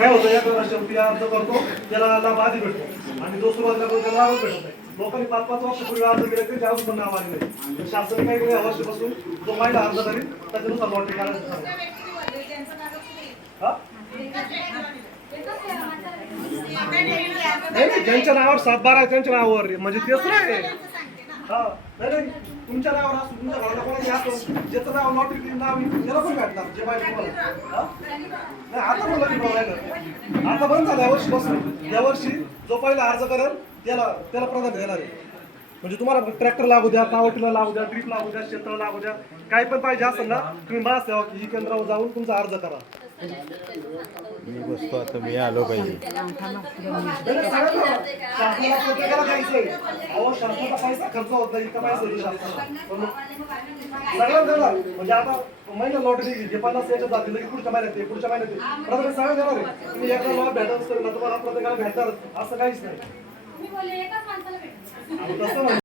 काय होतं या शेवटी अर्ज करतो त्याला लाभ आधी भेटतो आणि जो सुरुवातीला करतो त्याला लाभच भेटत नाही. लोकांनी 5-5 वर्षापूर्वी अर्ज केले तरी त्यावर पण नाव आले नाही. शासन काही वेळा वर्षापासून जो महिला अर्ज करील त्याच्यानुसार लॉटरी काढायचं. नाही ज्यांच्या नावावर 7-12 आहे त्यांच्या नावावर म्हणजे तेच नाही. हा नाही तुमच्या नावावर असतो तुमच्या घराला कोणाची असतो ज्याचं नाव लॉटरी नाव त्याला पण भेटणार जे पाहिजे तुम्हाला. नाही आता पण लॉटरी आता बंद झालं यावर्षीपासून. यावर्षी जो पहिला अर्ज करेल त्याला प्राधान्य देणार आहे. म्हणजे तुम्हाला ट्रॅक्टर लागू द्या, पावर टिलर लागू द्या, ड्रीप लागू द्या, क्षेत्र लागू द्या, काही पण पाहिजे असेल ना तुम्ही मास द्यावा की ही केंद्रावर जाऊन तुमचा अर्ज करा. मी बसतो आता, मी आलो पाहिजे. शासनाला प्रत्येकाला द्यायचंय. अहो शासनाचा पैसा खर्च होत नाही, इतका पैसा येतो शासनाला. सगळं देणार म्हणजे आता महिना लॉटरी जे 50 याच्यात जातील की पुढच्या महिन्यात ते पुढच्या महिन्यात ते प्रत्येक सगळं देणार आहे. तुम्ही एकदा लॉट भेटत असेल ना तुम्हाला प्रत्येकाला भेटणार असं काहीच नाही. तसं